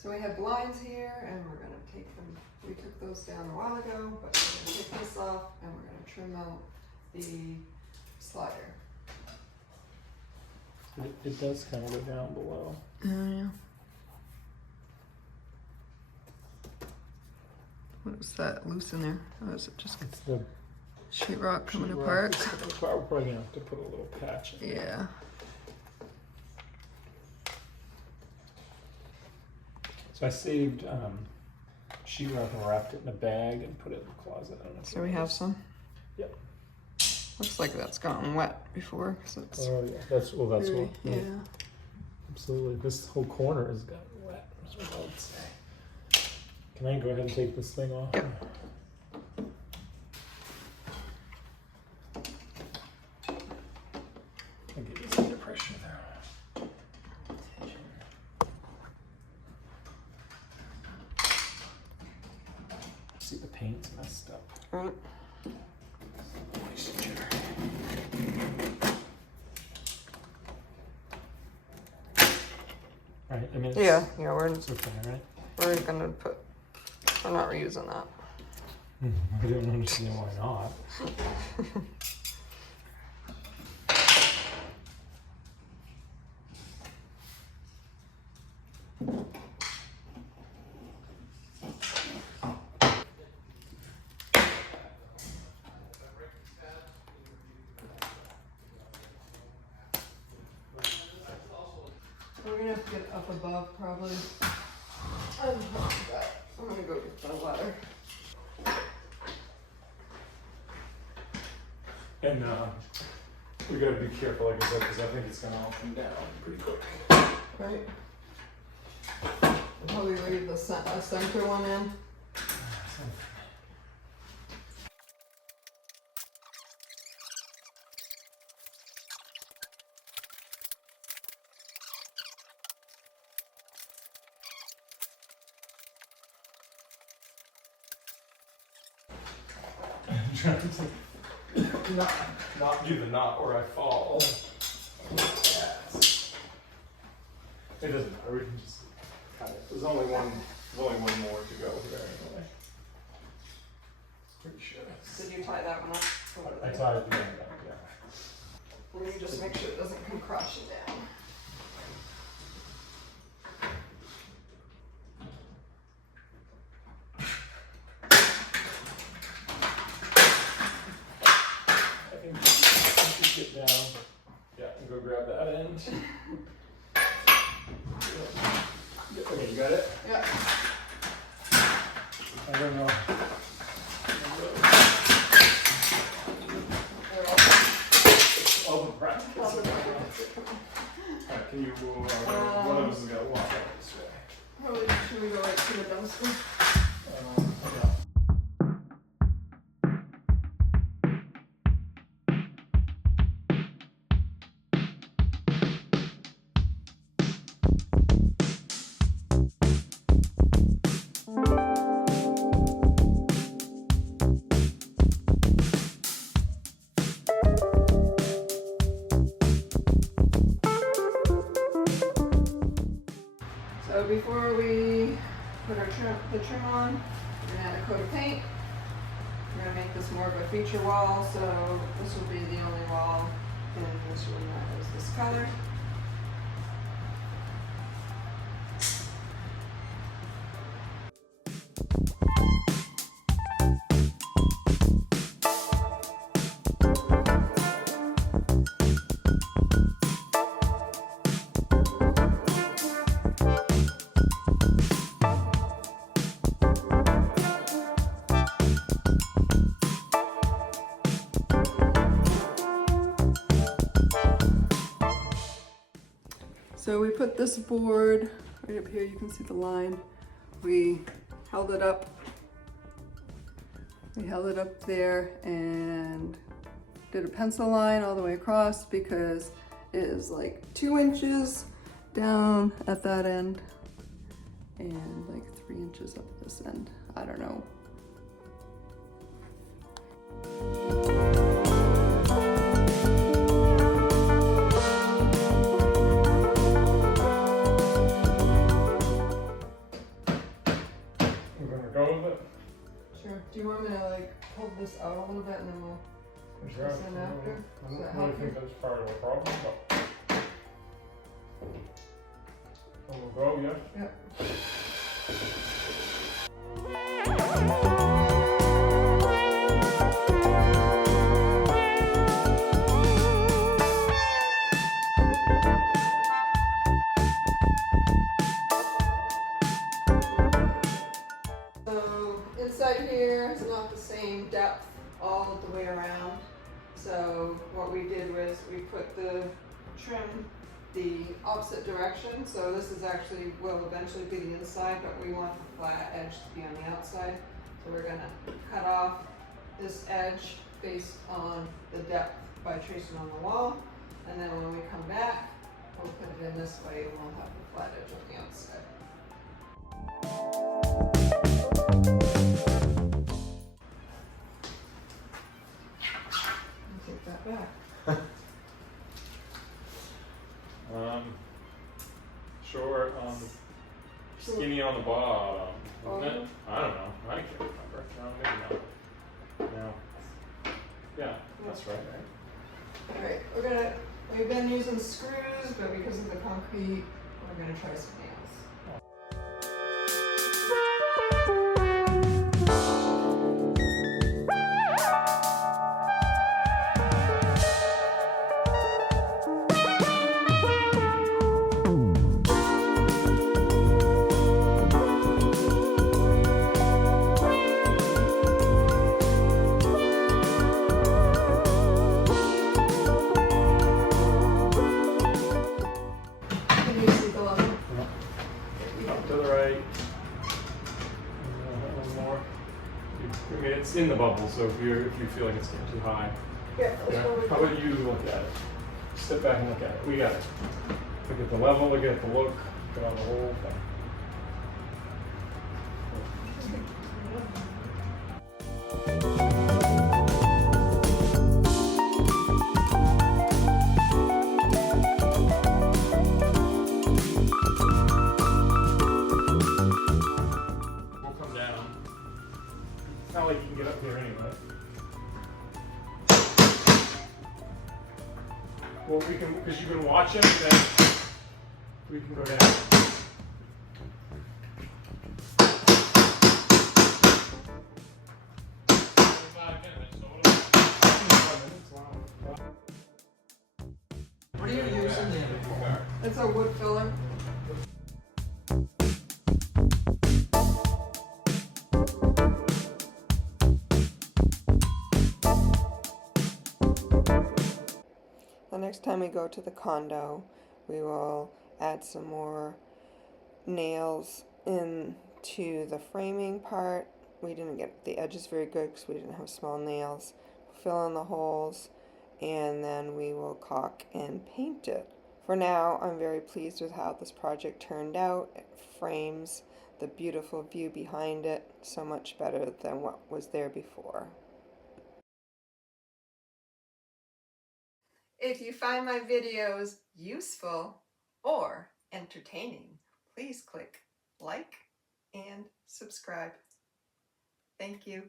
So we have blinds here, and we're gonna take them, we took those down a while ago, but we're gonna take this off, and we're gonna trim out the slider. It does kind of go down below. Yeah. What was that loose in there? Oh, is it just It's the sheetrock coming sheetrock apart? is coming apart. We're probably gonna have to put a little patch in. Yeah. So I saved sheetrock and wrapped it in a bag and put it in the closet. I don't know if So we have some? Yep. Looks like that's gotten wet before, because it's Oh yeah, that's really, what. yeah. Absolutely. This whole corner has gotten wet. That's what I would say. Can I go ahead and take this thing off? Yep. I'll give you some air pressure there. See, the paint's messed up. Right. Right, I mean, Yeah, we're it's okay, right? gonna put, we're not reusing that. I don't understand why not. We're gonna have to get up above probably. I'm gonna go get the ladder. And we gotta be careful, like I said, because I think it's gonna all come down pretty quick. Right? We'll probably leave the center one in. Trying to not do the knot or I fall. Yes. It doesn't matter. We can just kind of. There's only one more to go here anyway. Pretty sure. Did you tie that one up? I tied the end up. Yeah. Let me just make sure it doesn't come crashing down. Get down. Yeah, and go grab that end. Okay, you got it? Yeah. I don't know. Oh, the bracket. Alright, can you, one of us has got to walk out this way. Probably should we go right to the dumpster? Yeah. So before we put the trim on, we're gonna add a coat of paint. We're gonna make this more of a feature wall, so this will be the only wall in this room that is this color. So we put this board right up here, you can see the line. We held it up. We held it up there and did a pencil line all the way across because it is like 2 inches down at that end and like 3 inches up this end. I don't know. Do you want me to like pull this out a little bit and then we'll Sure. this in after? I Does that don't help really you? think that's part of the problem, but. So we'll go, yeah? Yep. So inside here is not the same depth all the way around. So what we did was we put the trim the opposite direction. So this is actually will eventually be the inside, but we want the flat edge to be on the outside. So we're gonna cut off this edge based on the depth by tracing on the wall. And then when we come back, we'll put it in this way and we'll have the flat edge on the outside. Take that back. Sure, skinny on the bottom, isn't it? I don't know, I can't remember, no, maybe not. No. Yeah, that's right. Alright, we've been using screws, but because of the concrete, we're gonna try some nails. Can you see the level? Up to the right. One more. I mean, it's in the bubble, so if you feel like it's getting too high, Yeah, yeah. How about you look at it? Step back and look at it. We got it. Look at the level, look at the look, look at the whole thing. We'll come down. It's not like you can get up here anyway. Well, we can, because you've been watching, then we can go down. What are you using there? It's a wood filler. The next time we go to the condo, we will add some more nails into the framing part. We didn't get the edges very good because we didn't have small nails. Fill in the holes, and then we will caulk and paint it. For now, I'm very pleased with how this project turned out. It frames the beautiful view behind it so much better than what was there before. If you find my videos useful or entertaining, please click like and subscribe. Thank you.